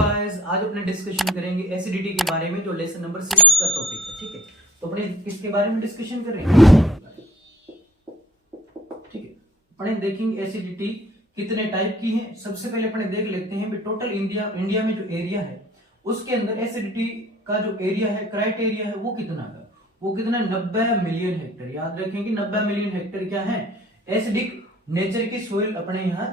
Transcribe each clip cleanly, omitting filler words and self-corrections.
Guys, आज अपने discussion करेंगे एसिडिटी के बारे में, जो लेसन नंबर 6 का टॉपिक है। ठीक है, तो अपने किसके बारे में डिस्कशन करेंगे? ठीक है, अपने देखेंगे एसिडिटी कितने टाइप की है। सबसे पहले अपने देख लेते हैं टोटल इंडिया में जो एरिया है उसके अंदर एसिडिटी का जो एरिया है, क्राइटेरिया है, वो कितना है? वो कितना? 90 मिलियन हेक्टेयर। याद रखेंगे 90 मिलियन हेक्टेयर क्या है? एसिडिक नेचर की सोइल अपने यहाँ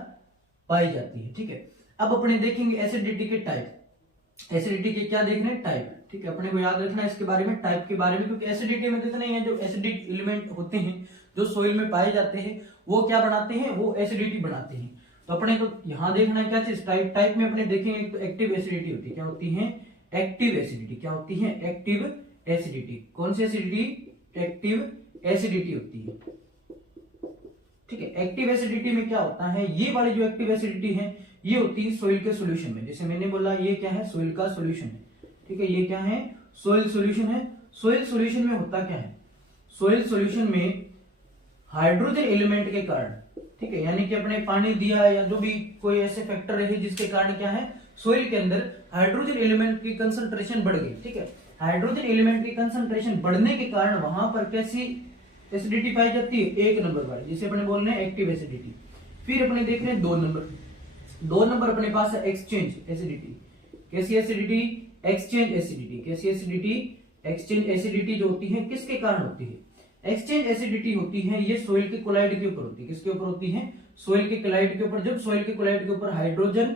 पाई जाती है। ठीक है, अब अपने देखेंगे एसिडिटी के टाइप। एसिडिटी के क्या देखने? टाइप। ठीक है, अपने को याद रखना है इसके बारे में, टाइप के बारे में, क्योंकि एसिडिटी में कितने हैं जो एसिडिक एलिमेंट होते हैं जो सोइल में पाए जाते हैं, वो क्या बनाते हैं? वो एसिडिटी बनाते हैं। तो अपने को यहाँ देखना है क्या चीज? टाइप। टाइप में अपने देखेंगे तो एक्टिव एसिडिटी होती है। क्या होती है? Active acidity. क्या होती है? Active acidity. कौन सी एसिडिटी? एक्टिव एसिडिटी होती है। ठीक है, एक्टिव एसिडिटी में क्या होता है? ये वाली जो एक्टिव एसिडिटी है ये होती है सोइल के सॉल्यूशन में। जैसे मैंने बोला ये क्या है? सोइल का सॉल्यूशन है। ठीक है, ये क्या है? सोइल सॉल्यूशन है। सोइल सॉल्यूशन में होता क्या है? सोइल सॉल्यूशन में हाइड्रोजन एलिमेंट के कारण, ठीक है, यानी कि अपने पानी दिया या जो भी कोई ऐसे फैक्टर रहे जिसके कारण क्या है? सोइल के अंदर हाइड्रोजन एलिमेंट की कंसंट्रेशन बढ़ गई। ठीक है, हाइड्रोजन एलिमेंट की कंसंट्रेशन बढ़ने के कारण वहां पर कैसी एसिडिटी पाई जाती है? एक नंबर वाली, जिसे अपने बोल रहे हैं एक्टिव एसिडिटी। फिर अपने देख रहे हैं दो नंबर अपने पास है एक्सचेंज एसिडिटी। कैसी एसिडिटी? Exchange acidity. कैसी एसिडिटी? एक्सचेंज एसिडिटी जो होती है किसके कारण होती है? एक्सचेंज एसिडिटी होती है ये सोइल के कोलाइड के ऊपर होती है। किसके ऊपर होती है? सोइल के कोलाइड के ऊपर। जब सोइल के कोलाइड के ऊपर हाइड्रोजन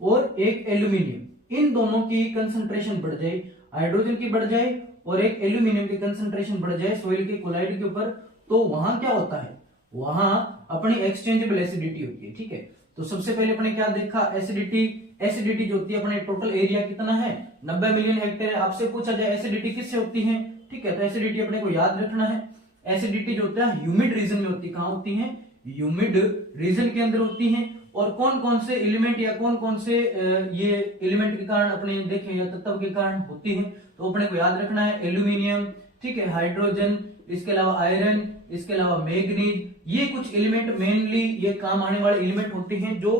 और एक एल्यूमिनियम, इन दोनों की कंसंट्रेशन बढ़ जाए, हाइड्रोजन की बढ़ जाए और एक एल्यूमिनियम की कंसंट्रेशन बढ़ जाए सोइल के कोलाइड के ऊपर, तो वहां क्या होता है? वहां अपनी एक्सचेंजेबल एसिडिटी होती है। ठीक है, तो सबसे पहले अपने क्या देखा? एसिडिटी जो होती है अपने टोटल एरिया कितना है? 90 मिलियन हेक्टेयर है। आपसे पूछा जाए एसिडिटी किससे होती है? ठीक है, तो एसिडिटी अपने को याद रखना है। एसिडिटी जो होता है ह्यूमिड रीजन में होती है। कहां होती है? ह्यूमिड रीजन के अंदर होती है। और कौन कौन से एलिमेंट या कौन कौन से ये एलिमेंट के कारण अपने देखें या तत्व के कारण होती है, तो अपने को याद रखना है एल्यूमिनियम, ठीक है, हाइड्रोजन, इसके अलावा आयरन, इसके अलावा मैग्नीज। ये कुछ एलिमेंट मेनली ये काम आने वाले एलिमेंट होते हैं जो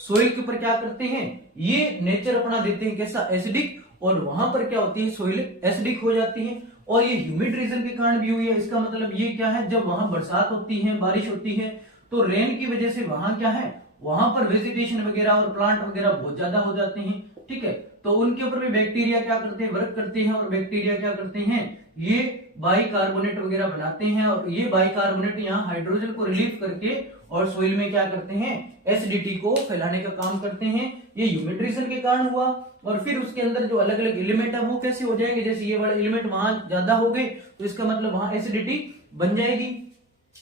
सोइल के ऊपर क्या करते हैं? ये नेचर अपना देते हैं कैसा? एसिडिक। और वहां पर क्या होती है? सोइल एसिडिक हो जाती है। और ये ह्यूमिड रीजन के कारण भी हुई है। इसका मतलब ये क्या है? जब वहां बरसात होती है, बारिश होती है, तो रेन की वजह से वहां क्या है? वहां पर वेजिटेशन वगैरह और प्लांट वगैरह बहुत ज्यादा हो जाते हैं। ठीक है, तो उनके ऊपर भी बैक्टीरिया क्या करते हैं? वर्क करते हैं। और बैक्टीरिया क्या करते हैं? ये बाइकार्बोनेट वगैरह बनाते हैं। और ये बाइकार्बोनेट यहाँ हाइड्रोजन को रिलीव करके और सोइल में क्या करते हैं? एसिडिटी को फैलाने का काम करते हैं। ये ह्यूमिड रीजन के कारण हुआ। और फिर उसके अंदर जो अलग अलग एलिमेंट है वो कैसे हो जाएंगे? जैसे ये वाले एलिमेंट वहां ज्यादा हो गए तो इसका मतलब वहां एसिडिटी बन जाएगी।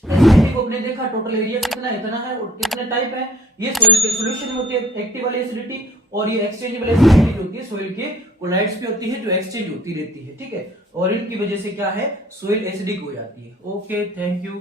एसिडिटी को अपने देखा टोटल एरिया कितना है? इतना है। और कितने टाइप है? ये सोइल के सॉल्यूशन में होती है एक्टिव वाली एसिडिटी, और ये एक्सचेंजेबल एसिडिटी जो होती है सोइल के कोलाइड्स पे होती है, जो एक्सचेंज होती रहती है। ठीक है, और इनकी वजह से क्या है? सोइल एसिडिक हो जाती है। Okay, thank you.